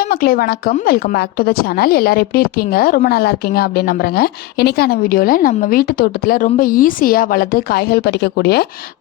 Hello மக்களே, வணக்கம். Welcome back to the channel. எல்லாரும் எப்படி இருக்கீங்க? ரொம்ப நல்லா இருக்கீங்க அப்படின்னு நம்புறேங்க. இன்னைக்கான வீடியோவில் நம்ம வீட்டு தோட்டத்தில் ரொம்ப ஈஸியாக வளர்த்து காய்கள் பறிக்கக்கூடிய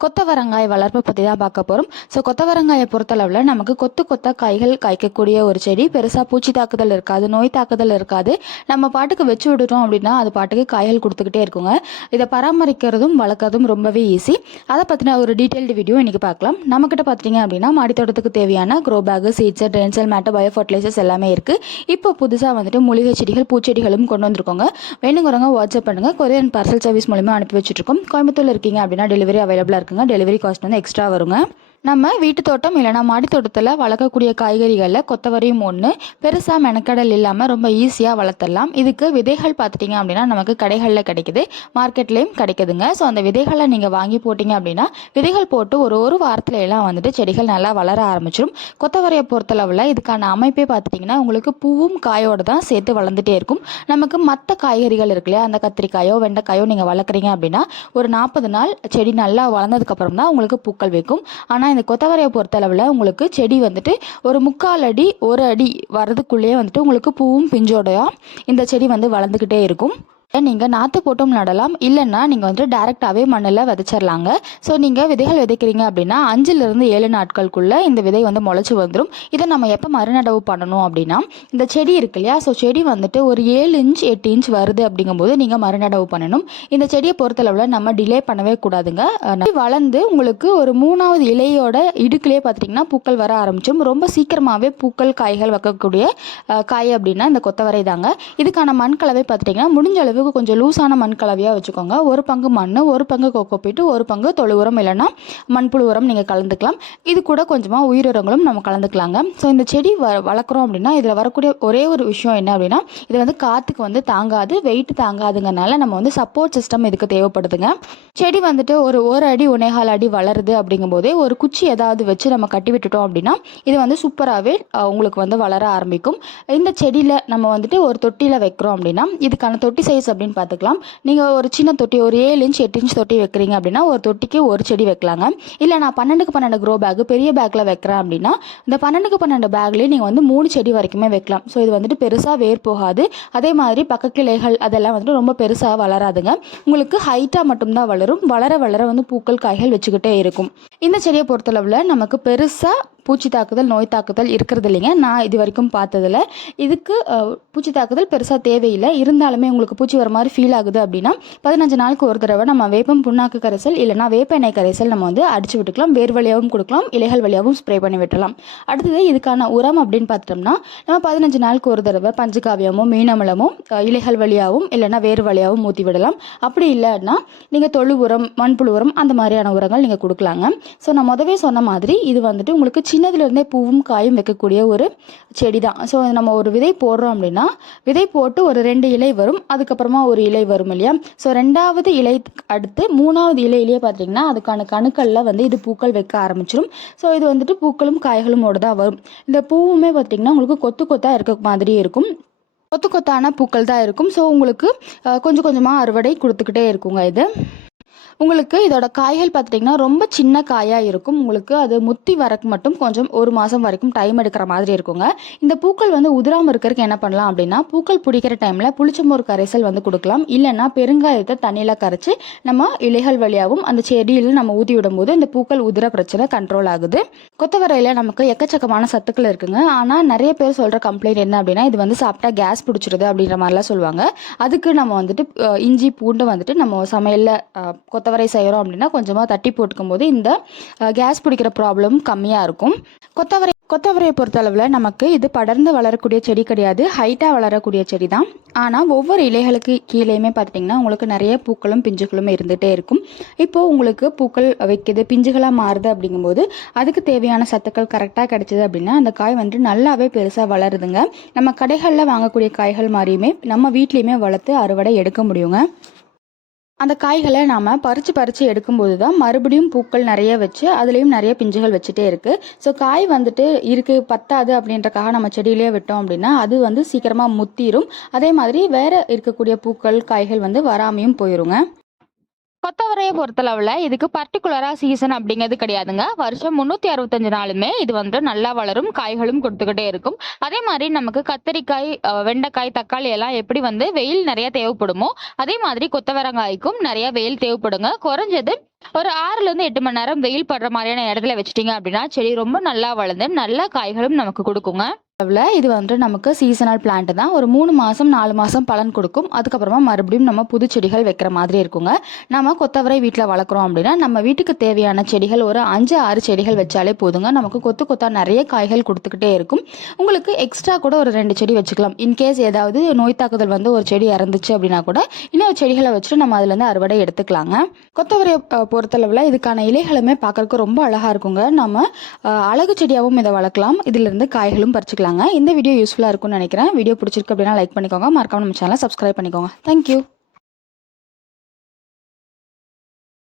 கொத்தவரங்காய் வளர்ப்பை பற்றி தான் பார்க்க போகிறோம். ஸோ கொத்தவரங்காயை பொறுத்தளவில் நமக்கு கொத்த காய்கள் காய்க்கக்கூடிய ஒரு செடி. பெருசாக பூச்சி தாக்குதல் இருக்காது, நோய் தாக்குதல் இருக்காது. நம்ம பாட்டுக்கு வச்சு விடுறோம் அப்படின்னா அது பாட்டுக்கு காய்கள் கொடுத்துக்கிட்டே இருக்குங்க. இதை பராமரிக்கிறதும் வளர்க்கறதும் ரொம்பவே ஈஸி. அதை பற்றின ஒரு டீட்டெயில்டு வீடியோ இன்றைக்கி பார்க்கலாம். நம்மக்கிட்ட பார்த்தீங்க அப்படின்னா மாடித்தோட்டத்துக்கு தேவையான க்ரோ பேகு, சீட்ஸ், ட்ரென்சல் மேட்டு, பயோ ஃபர்டிலைசர்ஸ் எல்லாமே இருக்குது. இப்போ புதுசாக வந்துட்டு மூலிகை செடிகள், பூச்செடிகளும் கொண்டு வந்திருக்கோங்க. வேணுங்கிறவங்க வாட்ஸ்அப் பண்ணுங்கள். கொரியர் அண்ட் பார்சல் சர்வீஸ் மூலமா அனுப்பி வச்சுருக்கோம். கோயம்புத்தூர் இருக்கீங்க அப்படின்னா டெலிவரி அவைலபிளாக இருக்குங்க. டெலிவரி காஸ்ட் வந்து எக்ஸ்ட்ரா வருங்க. நம்ம வீட்டு தோட்டம் இல்லைனா மாடி தோட்டத்தில் வளர்க்கக்கூடிய காய்கறிகளில் கொத்தவரையும் ஒன்று. பெருசாக மெனக்கடல் இல்லாமல் ரொம்ப ஈஸியாக வளர்த்துடலாம். இதுக்கு விதைகள் பார்த்துட்டிங்க அப்படின்னா நமக்கு கடைகளில் கிடைக்குது, மார்க்கெட்லேயும் கிடைக்குதுங்க. ஸோ அந்த விதைகளை நீங்கள் வாங்கி போட்டிங்க அப்படின்னா விதைகள் போட்டு ஒரு வாரத்தில் எல்லாம் வந்துட்டு செடிகள் நல்லா வளர ஆரம்பிச்சிடும். கொத்தவரையை பொறுத்தளவில் இதுக்கான அமைப்பே பார்த்துட்டிங்கன்னா உங்களுக்கு பூவும் காயோடு தான் சேர்த்து வளர்ந்துட்டே இருக்கும். நமக்கு மற்ற காய்கறிகள் இருக்கு இல்லையா, அந்த கத்திரிக்காயோ வெண்டைக்காயோ நீங்கள் வளர்க்குறீங்க அப்படின்னா ஒரு 40 நாள் செடி நல்லா வளர்ந்ததுக்கப்புறம் தான் உங்களுக்கு பூக்கள் வைக்கும். ஆனால் இந்த கொத்தவரையை பொறுத்தளவில் உங்களுக்கு செடி வந்துட்டு ஒரு 3/4 அடி 1 அடி வரதுக்குள்ளேயே வந்துட்டு உங்களுக்கு பூவும் பிஞ்சோடையா இந்த செடி வந்து வளர்ந்துக்கிட்டே இருக்கும். நீங்கள் நாற்று போட்டும் நடலாம், இல்லைன்னா நீங்கள் வந்துட்டு டேரெக்டாகவே மண்ணில் விதைச்சிடலாங்க. ஸோ நீங்கள் விதைகள் விதைக்கிறீங்க அப்படின்னா 5லிருந்து 7 நாட்களுக்குள்ளே இந்த விதை வந்து முளைச்சி வந்துடும். இதை நம்ம எப்போ மறுநடவு பண்ணணும் அப்படின்னா, இந்த செடி இருக்கு இல்லையா, ஸோ செடி வந்துட்டு ஒரு 7 இன்ச் 8 இன்ச் வருது அப்படிங்கும்போது நீங்கள் மறுநடவு பண்ணணும். இந்த செடியை பொறுத்தளவில் நம்ம டிலே பண்ணவே கூடாதுங்க. வளர்ந்து உங்களுக்கு ஒரு 3வது இலையோட இடுக்கிலே பார்த்துட்டிங்கன்னா பூக்கள் வர ஆரம்பிச்சிடும். ரொம்ப சீக்கிரமாகவே பூக்கள் காய்கள் வைக்கக்கூடிய காய் அப்படின்னா இந்த கொத்தவரை தாங்க. இதுக்கான மண் கலவை பார்த்துட்டிங்கன்னா முடிஞ்ச அளவு கொஞ்சம் லூஸான மண் கலவையாக வச்சுக்கோங்க. 1 பங்கு மண், 1 பங்கு கோகோபீட், 1 பங்கு தொழு உரம் இல்லைன்னா மண்புழு உரம் நீங்கள் கலந்துக்கலாம். இது கூட கொஞ்சமாக உயிரினங்களும் நம்ம கலந்துக்கலாங்க. ஸோ இந்த செடி வளர்க்குறோம் அப்படின்னா இதில் வரக்கூடிய ஒரே ஒரு விஷயம் என்ன அப்படின்னா, இது வந்து காற்றுக்கு வந்து தாங்காது, வெயிட் தாங்காதுங்கனால நம்ம வந்து சப்போர்ட் சிஸ்டம் இதுக்கு தேவைப்படுதுங்க. செடி வந்துட்டு ஒரு அடி 1.25 அடி வளருது அப்படிங்கும்போதே ஒரு குச்சி ஏதாவது வச்சு நம்ம கட்டி விட்டுட்டோம் அப்படின்னா இது வந்து சூப்பராகவே உங்களுக்கு வந்து வளர ஆரம்பிக்கும். இந்த செடியில் நம்ம வந்துட்டு ஒரு தொட்டியில் வைக்கிறோம் அப்படின்னா இதுக்கான தொட்டி சைஸ் அப்படின்னு பார்த்துக்கலாம். நீங்கள் ஒரு சின்ன தொட்டி, ஒரு 7 இன்ச் 8 இன்ச் தொட்டி வைக்கிறீங்க அப்படின்னா ஒரு தொட்டிக்கு ஒரு செடி வைக்கலாங்க. இல்லை நான் 12க்கு 12 க்ரோ பேக் பெரிய பேக்கில் வைக்கிறேன் அப்படின்னா இந்த 12க்கு 12 பேக்லேயே நீங்கள் வந்து 3 செடி வரைக்குமே வைக்கலாம். ஸோ இது வந்துட்டு பெருசாக வேர் போகாது. அதே மாதிரி பக்கக்கிளைகள் அதெல்லாம் வந்துட்டு ரொம்ப பெருசாக வளராதுங்க. உங்களுக்கு ஹைட்டாக மட்டும்தான் வளரும். வளர வளர வந்து பூக்கள் காய்கள் வச்சுக்கிட்டே இருக்கும். இந்த செடியை பொறுத்தளவில் நமக்கு பெருசாக பூச்சி தாக்குதல், நோய் தாக்குதல் இருக்கிறது இல்லைங்க. நான் இது வரைக்கும் பார்த்ததில் இதுக்கு பூச்சி தாக்குதல் பெருசாக தேவையில்லை. இருந்தாலுமே உங்களுக்கு பூச்சி வர மாதிரி ஃபீல் ஆகுது அப்படின்னா 15 நாளுக்கு ஒரு தடவை நம்ம வேப்பம் புண்ணாக்கு கரைசல் இல்லைனா வேப்ப எண்ணெய் கரைசல் நம்ம வந்து அடிச்சு விட்டுக்கலாம். வேர் வழியாகவும் கொடுக்கலாம், இலைகள் வழியாகவும் ஸ்ப்ரே பண்ணி விட்டுலாம். அடுத்தது இதுக்கான உரம் அப்படின்னு பார்த்துட்டோம்னா நம்ம 15 நாளுக்கு ஒரு தடவை பஞ்சகாவியமோ மீனமிலமோ இலைகள் வழியாகவும் இல்லைனா வேர் வழியாகவும் ஊற்றி விடலாம். அப்படி இல்லைன்னா நீங்கள் தொழு உரம், மண்புழு உரம் அந்த மாதிரியான உரங்கள் நீங்கள் கொடுக்கலாங்க. ஸோ நான் முதவே சொன்ன மாதிரி இது வந்துட்டு உங்களுக்கு சின்னதுலேருந்தே பூவும் காயும் வைக்கக்கூடிய ஒரு செடி தான். ஸோ நம்ம ஒரு விதை போடுறோம் அப்படின்னா விதை போட்டு ஒரு 2 இலை வரும், அதுக்கப்புறமா ஒரு இலை வரும் இல்லையா. ஸோ 2வது இலை அடுத்து 3வது இலையிலேயே பார்த்தீங்கன்னா அதுக்கான கணுக்களில் வந்து இது பூக்கள் வைக்க ஆரம்பிச்சிடும். ஸோ இது வந்துட்டு பூக்களும் காய்களுமோடு தான் வரும். இந்த பூவுமே பார்த்திங்கன்னா உங்களுக்கு கொத்தாக இருக்க மாதிரி இருக்கும். கொத்தான பூக்கள் தான் இருக்கும். ஸோ உங்களுக்கு கொஞ்சம் கொஞ்சமாக அறுவடை கொடுத்துக்கிட்டே இருக்குங்க. இது உங்களுக்கு இதோட காய்கள் பார்த்துட்டிங்கன்னா ரொம்ப சின்ன காயாக இருக்கும். உங்களுக்கு அது முத்தி வரக்கு மட்டும் கொஞ்சம் 1 மாதம் வரைக்கும் டைம் எடுக்கிற மாதிரி இருக்குங்க. இந்த பூக்கள் வந்து உதிராமல் இருக்கிறதுக்கு என்ன பண்ணலாம் அப்படின்னா, பூக்கள் பிடிக்கிற டைமில் புளிச்சமோர் கரைசல் வந்து கொடுக்கலாம். இல்லைன்னா பெருங்காயத்தை தண்ணியில் கரைச்சி நம்ம இலைகள் வழியாகவும் அந்த செடியில் நம்ம ஊற்றி விடும்போது இந்த பூக்கள் உதிர பிரச்சனை கண்ட்ரோல் ஆகுது. கொத்தவரையில் நமக்கு எக்கச்சக்கமான சத்துக்கள் இருக்குங்க. ஆனால் நிறைய பேர் சொல்கிற கம்ப்ளைண்ட் என்ன அப்படின்னா, இது வந்து சாப்பிட்டா கேஸ் பிடிச்சிருது அப்படின்ற மாதிரிலாம் சொல்லுவாங்க. அதுக்கு நம்ம வந்துட்டு இஞ்சி பூண்டு வந்துட்டு நம்ம சமையலில் கொத்தவரை செய்கிறோம் அப்படின்னா கொஞ்சமாக தட்டி போட்டுக்கும் போது இந்த கேஸ் பிடிக்கிற ப்ராப்ளம் கம்மியாக இருக்கும். கொத்தவரையை பொறுத்தளவில் நமக்கு இது படர்ந்து வளரக்கூடிய செடி கிடையாது, ஹைட்டாக வளரக்கூடிய செடி தான். ஆனால் ஒவ்வொரு இலைகளுக்கு கீழேயுமே பார்த்திங்கன்னா உங்களுக்கு நிறைய பூக்களும் பிஞ்சுகளும் இருந்துகிட்டே இருக்கும். இப்போது உங்களுக்கு பூக்கள் வைக்கிது, பிஞ்சுகளாக மாறுது அப்படிங்கும்போது அதுக்கு தேவையான சத்துக்கள் கரெக்டாக கிடைச்சிது அப்படின்னா அந்த காய் வந்துட்டு நல்லாவே பெருசாக வளருதுங்க. நம்ம கடைகளில் வாங்கக்கூடிய காய்கள் மாதிரியுமே நம்ம வீட்லேயுமே வளர்த்து அறுவடை எடுக்க முடியுங்க. அந்த காய்களை நாம் பறித்து எடுக்கும்போது தான் மறுபடியும் பூக்கள் நிறைய வச்சு அதுலேயும் நிறைய பிஞ்சுகள் வச்சுட்டே இருக்குது. ஸோ காய் வந்துட்டு இருக்குது பத்தாது அப்படின்றக்காக நம்ம செடியிலே விட்டோம் அப்படின்னா அது வந்து சீக்கிரமாக முத்திரும். அதே மாதிரி வேறு இருக்கக்கூடிய பூக்கள் காய்கள் வந்து வராமையும் போயிருங்க. கொத்தவரையை பொறுத்தளவில் இதுக்கு பர்டிகுலராக சீசன் அப்படிங்கிறது கிடையாதுங்க. வருஷம் 365 நாளுமே இது நல்லா வளரும், காய்களும் கொடுத்துக்கிட்டே இருக்கும். அதே மாதிரி நமக்கு கத்தரிக்காய், வெண்டைக்காய், தக்காளி எல்லாம் எப்படி வெயில் நிறைய தேவைப்படுமோ அதே மாதிரி கொத்தவரங்காய்க்கும் நிறைய வெயில் தேவைப்படுங்க. குறைஞ்சது ஒரு 6ல இருந்து 8 மணி நேரம் வெயில் படுற மாதிரியான இடத்துல வச்சுட்டீங்க அப்படின்னா செடி ரொம்ப நல்லா வளர்ந்து நல்ல காய்களும் நமக்கு கொடுக்குங்க. இது நமக்கு சீசனல் பிளான்ட் தான். ஒரு 3 மாதம் 4 மாதம் பலன் கொடுக்கும். அதுக்கப்புறமா மறுபடியும் நம்ம புது செடிகள் வைக்கிற மாதிரி இருக்குங்க. நம்ம கொத்தவரை வீட்டில் வளர்க்குறோம் அப்படின்னா நம்ம வீட்டுக்கு தேவையான செடிகள் ஒரு 5-6 செடிகள் வச்சாலே போதுங்க. நமக்கு கொத்து கொத்தா நிறைய காய்கள் கொடுத்துக்கிட்டே இருக்கும். உங்களுக்கு எக்ஸ்ட்ரா கூட ஒரு 2 செடி வச்சுக்கலாம். இன்கேஸ் ஏதாவது நோய் தாக்குதல் ஒரு செடி இறந்துச்சு அப்படின்னா கூட இன்னொரு செடிகளை வச்சுட்டு நம்ம அதுலேருந்து அறுவடை எடுத்துக்கலாங்க. கொத்தவரையை பொறுத்தளவில் இதுக்கான இலைகளுமே பார்க்கறதுக்கு ரொம்ப அழகாக இருக்குங்க. நம்ம அழகு செடியாகவும் இதை வளர்க்கலாம். இதிலிருந்து காய்களும் பறிச்சுக்கலாம். இந்த வீடியோ யூஸ்ஃபுல்லாக இருக்கும்னு நினைக்கிறேன். வீடியோ பிடிச்சிருக்கு அப்படின்னா லைக் பண்ணிக்கோங்க. மறக்காம நம்ம சேனலை சப்ஸ்கிரைப் பண்ணிக்கோங்க. தேங்க்யூ.